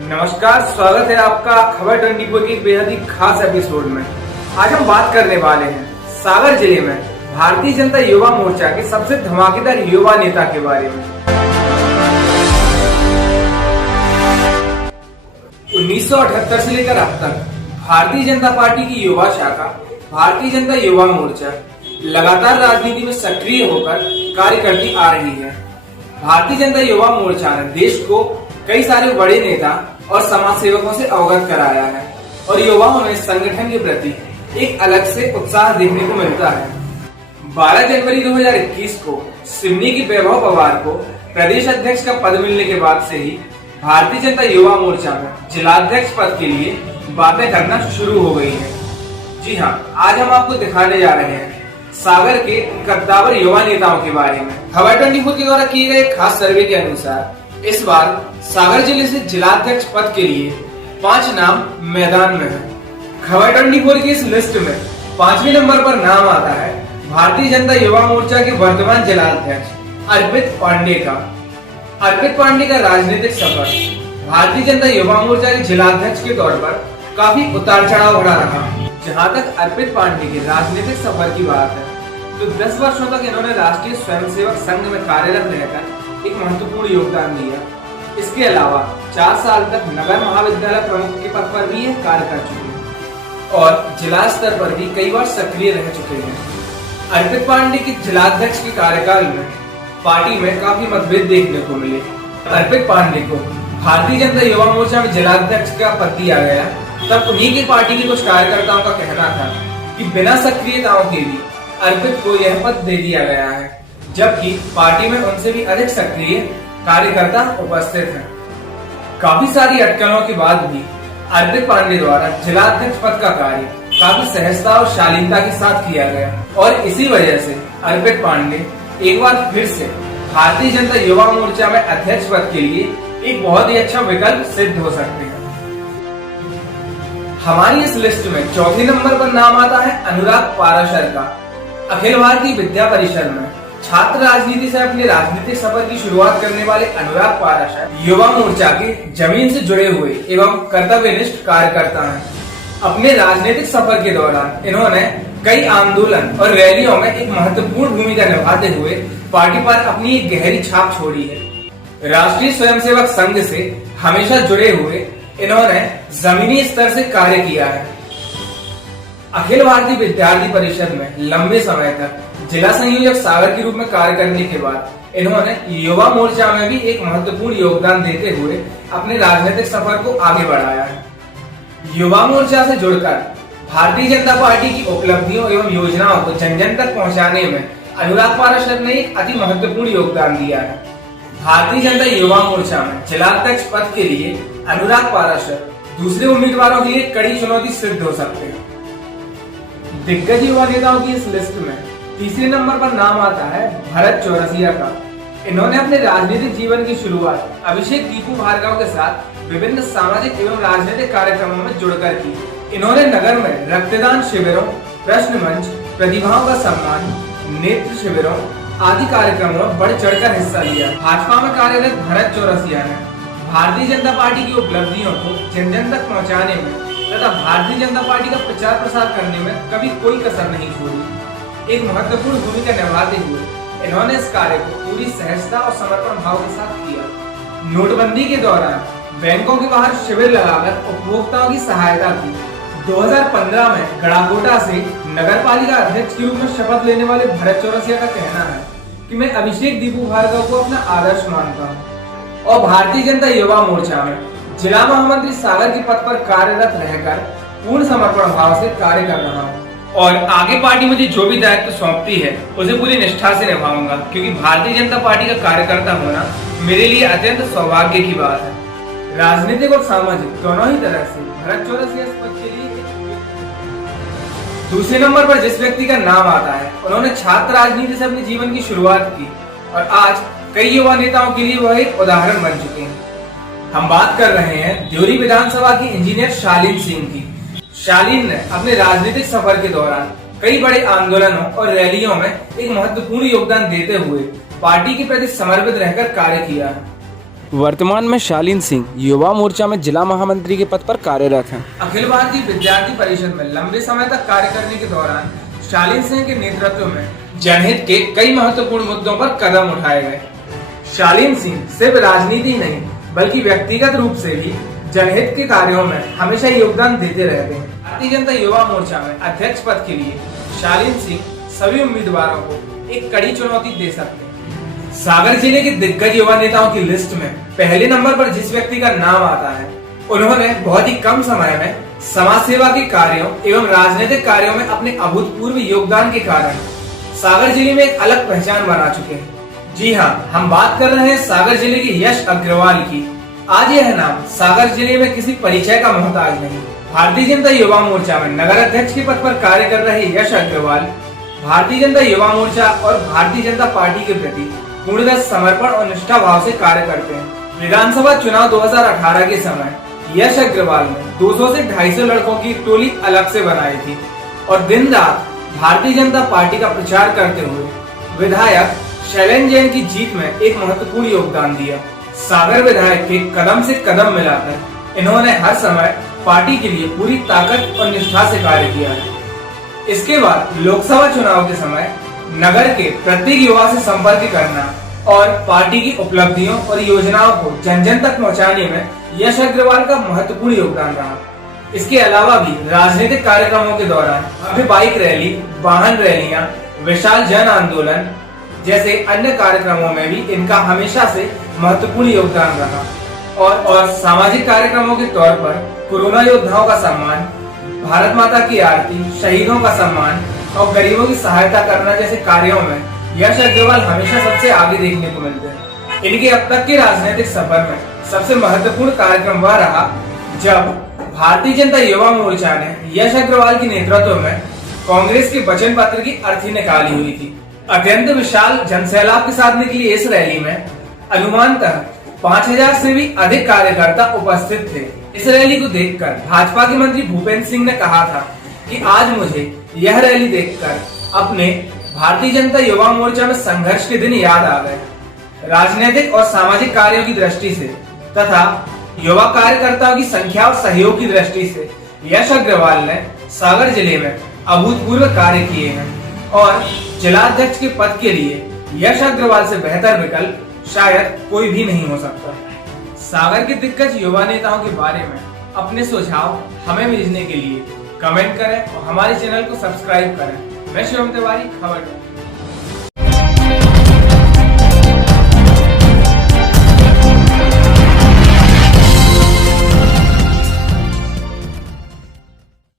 नमस्कार, स्वागत है आपका खबर 24 की बेहद ही खास एपिसोड में। आज हम बात करने वाले हैं सागर जिले में भारतीय जनता युवा मोर्चा के सबसे धमाकेदार युवा नेता के बारे में। 1978 से लेकर अब तक भारतीय जनता पार्टी की युवा शाखा भारतीय जनता युवा मोर्चा लगातार राजनीति में सक्रिय होकर कार्य करती आ रही है। भारतीय जनता युवा मोर्चा ने देश को कई सारे बड़े नेता और समाज सेवकों से अवगत कराया है और युवाओं में संगठन के प्रति एक अलग से उत्साह देखने को मिलता है। 12 जनवरी 2021 को सिवनी की वैभव पवार को प्रदेश अध्यक्ष का पद मिलने के बाद से ही भारतीय जनता युवा मोर्चा में जिलाध्यक्ष पद के लिए बातें करना शुरू हो गई है। जी हाँ, आज हम आपको दिखाने जा रहे हैं सागर के कद्दावर युवा नेताओं के बारे में। खबर 24 के द्वारा किए गए खास सर्वे के अनुसार इस बार सागर जिले से जिलाध्यक्ष पद के लिए 5 नाम मैदान में है। खबर 24 की इस लिस्ट में 5वें नंबर पर नाम आता है भारतीय जनता युवा मोर्चा के वर्तमान जिलाध्यक्ष अर्पित पांडे का। अर्पित पांडे का राजनीतिक सफर भारतीय जनता युवा मोर्चा के जिलाध्यक्ष के तौर पर काफी उतार चढ़ाव भरा रहा। जहां तक अर्पित पांडे के राजनीतिक सफर की बात है तो 10 वर्षों तक इन्होंने राष्ट्रीय स्वयंसेवक संघ में कार्यरत रहकर एक महत्वपूर्ण योगदान दिया। इसके अलावा 4 साल तक नगर महाविद्यालय प्रमुख के पद पर भी यह कार्य कर चुके हैं और जिला स्तर पर भी कई बार सक्रिय रह चुके हैं। अर्पित पांडे के जिलाध्यक्ष के कार्यकाल में पार्टी में काफी मतभेद देखने को मिले। अर्पित पांडे को भारतीय जनता युवा मोर्चा में जिलाध्यक्ष का पद दिया गया तब उन्हीं की पार्टी के कुछ कार्यकर्ताओं का कहना था कि बिना सक्रियताओं के भी अर्पित को यह पद दे दिया गया है, जबकि पार्टी में उनसे भी अधिक सक्रिय कार्यकर्ता उपस्थित हैं। काफी सारी अटकलों के बाद भी अर्पित पांडे द्वारा जिलाध्यक्ष पद का कार्य काफी सहजता और शालीनता के साथ किया गया और इसी वजह से अर्पित पांडे एक बार फिर से भारतीय जनता युवा मोर्चा में अध्यक्ष पद के लिए एक बहुत ही अच्छा विकल्प सिद्ध हो सकते हैं। हमारी इस लिस्ट में चौथे नंबर पर नाम आता है अनुराग पाराशर का। अखिल भारतीय विद्या परिषद में छात्र राजनीति से अपने राजनीतिक सफर की शुरुआत करने वाले अनुराग पाराशर युवा मोर्चा के जमीन से जुड़े हुए एवं कर्तव्यनिष्ठ कार्यकर्ता हैं। अपने राजनीतिक सफर के दौरान इन्होंने कई आंदोलन और रैलियों में एक महत्वपूर्ण भूमिका निभाते हुए पार्टी पर अपनी एक गहरी छाप छोड़ी है। राष्ट्रीय स्वयंसेवक संघ से हमेशा जुड़े हुए इन्होंने जमीनी स्तर से कार्य किया है। अखिल भारतीय विद्यार्थी परिषद में लंबे समय तक जिला संयोजक सागर के रूप में कार्य करने के बाद इन्होंने युवा मोर्चा में भी एक महत्वपूर्ण योगदान देते हुए अपने राजनीतिक सफर को आगे बढ़ाया है। युवा मोर्चा से जुड़कर भारतीय जनता पार्टी की उपलब्धियों एवं योजनाओं को जन जन तक पहुंचाने में अनुराग पाराशर ने एक अति महत्वपूर्ण योगदान दिया है। भारतीय जनता युवा मोर्चा में जिलाध्यक्ष पद के लिए अनुराग पाराशर दूसरे उम्मीदवारों के लिए कड़ी चुनौती सिद्ध हो सकते हैं। दिग्गज युवा नेताओं की इस लिस्ट में तीसरे नंबर पर नाम आता है भरत चौरसिया का। इन्होंने अपने राजनीतिक जीवन की शुरुआत अभिषेक दीपू भार्गव के साथ विभिन्न सामाजिक एवं राजनीतिक कार्यक्रमों में जुड़कर की। इन्होंने नगर में रक्तदान शिविरों, प्रश्न मंच, प्रतिभाओं का सम्मान, नेत्र शिविरों आदि कार्यक्रमों में बढ़ चढ़कर हिस्सा लिया। भाजपा में कार्यरत भरत चौरसिया ने भारतीय जनता पार्टी की उपलब्धियों को जन जन तक पहुँचाने में तथा भारतीय जनता पार्टी का प्रचार प्रसार करने में कभी कोई कसर नहीं छोड़ी। एक महत्वपूर्ण भूमिका निभाते हुए इन्होंने इस कार्य को पूरी सहजता और समर्पण भाव के साथ किया। नोटबंदी के दौरान बैंकों के बाहर शिविर लगाकर उपभोक्ताओं की सहायता की। 2015 में गड़ाकोटा से नगर पालिका अध्यक्ष के रूप में शपथ लेने वाले भरत चौरसिया का कहना है कि मैं अभिषेक दीपू भार्गव को अपना आदर्श मानता हूँ और भारतीय जनता युवा मोर्चा में जिला महामंत्री सागर के पद पर कार्यरत रहकर पूर्ण समर्पण भाव से कार्य कर रहा हूँ और आगे पार्टी मुझे जो भी दायित्व सौंपती है उसे पूरी निष्ठा से निभाऊंगा, क्योंकि भारतीय जनता पार्टी का कार्यकर्ता होना मेरे लिए अत्यंत सौभाग्य की बात है। राजनीतिक और सामाजिक दोनों ही तरह से भरत चौरसिया इस पद के लिए। दूसरे नंबर पर जिस व्यक्ति का नाम आता है उन्होंने छात्र राजनीति से अपने जीवन की शुरुआत की और आज कई युवा नेताओं के लिए वह एक उदाहरण बन चुके हैं। हम बात कर रहे हैं ड्योरी विधानसभा की इंजीनियर शालीन सिंह की। शालीन ने अपने राजनीतिक सफर के दौरान कई बड़े आंदोलनों और रैलियों में एक महत्वपूर्ण योगदान देते हुए पार्टी के प्रति समर्पित रहकर कार्य किया है। वर्तमान में शालीन सिंह युवा मोर्चा में जिला महामंत्री के पद पर कार्यरत हैं। अखिल भारतीय विद्यार्थी परिषद में लंबे समय तक कार्य करने के दौरान शालीन सिंह के नेतृत्व में जनहित के कई महत्वपूर्ण मुद्दों पर कदम उठाए गए। शालीन सिंह सिर्फ राजनीति नहीं बल्कि व्यक्तिगत रूप से भी जनहित के कार्यों में हमेशा योगदान देते रहते हैं। भारतीय जनता युवा मोर्चा में अध्यक्ष पद के लिए शालीन सिंह सभी उम्मीदवारों को एक कड़ी चुनौती दे सकते हैं। सागर जिले के दिग्गज युवा नेताओं की लिस्ट में पहले नंबर पर जिस व्यक्ति का नाम आता है, उन्होंने बहुत ही कम समय में समाज सेवा के कार्यों एवं राजनीतिक कार्यों में अपने अभूतपूर्व योगदान के कारण सागर जिले में एक अलग पहचान बना चुके हैं। जी हाँ, हम बात कर रहे हैं सागर जिले के यश अग्रवाल की। आज यह नाम सागर जिले में किसी परिचय का मोहताज नहीं। भारतीय जनता युवा मोर्चा में नगर अध्यक्ष के पद पर कार्य कर रहे यश अग्रवाल भारतीय जनता युवा मोर्चा और भारतीय जनता पार्टी के प्रति पूर्णतः समर्पण और निष्ठा भाव से कार्य करते हैं। विधानसभा चुनाव 2018 के समय यश अग्रवाल ने 200 से 250 लड़कों की टोली अलग से बनाई थी और दिन रात भारतीय जनता पार्टी का प्रचार करते हुए विधायक शैलेंद्र जैन की जीत में एक महत्वपूर्ण योगदान दिया। सागर विधायक के कदम से कदम मिलाकर इन्होंने हर समय पार्टी के लिए पूरी ताकत और निष्ठा से कार्य किया है। इसके बाद लोकसभा चुनाव के समय नगर के प्रत्येक युवा से संपर्क करना और पार्टी की उपलब्धियों और योजनाओं को जन जन तक पहुंचाने में यश अग्रवाल का महत्वपूर्ण योगदान रहा। इसके अलावा भी राजनीतिक कार्यक्रमों के दौरान अभी बाइक रैली, वाहन रैलियां, विशाल जन आंदोलन जैसे अन्य कार्यक्रमों में भी इनका हमेशा से महत्वपूर्ण योगदान रहा। और सामाजिक कार्यक्रमों के तौर पर कोरोना योद्धाओं का सम्मान, भारत माता की आरती, शहीदों का सम्मान और गरीबों की सहायता करना जैसे कार्यों में यश अग्रवाल हमेशा सबसे आगे देखने को मिलते हैं। इनके अब तक के राजनीतिक सफर में सबसे महत्वपूर्ण कार्यक्रम वह रहा जब भारतीय जनता युवा मोर्चा ने यश अग्रवाल के नेतृत्व में कांग्रेस के वचन पत्र की अर्थी निकाली हुई थी। अत्यंत विशाल जनसैलाब के साथ निकली इस रैली में अनुमानतः 5000 से भी अधिक कार्यकर्ता उपस्थित थे। इस रैली को देखकर भाजपा के मंत्री भूपेंद्र सिंह ने कहा था कि आज मुझे यह रैली देखकर अपने भारतीय जनता युवा मोर्चा में संघर्ष के दिन याद आ गए। राजनीतिक और सामाजिक कार्यों की दृष्टि से तथा युवा कार्यकर्ताओं की संख्या और सहयोग की दृष्टि से यश अग्रवाल ने सागर जिले में अभूतपूर्व कार्य किए हैं और जिलाध्यक्ष के पद के लिए यश अग्रवाल से बेहतर विकल्प शायद कोई भी नहीं हो सकता। सागर के दिग्गज युवा नेताओं के बारे में अपने सुझाव हमें भेजने के लिए कमेंट करें और हमारे चैनल को सब्सक्राइब करें। मैं शिवम तिवारी, खबर।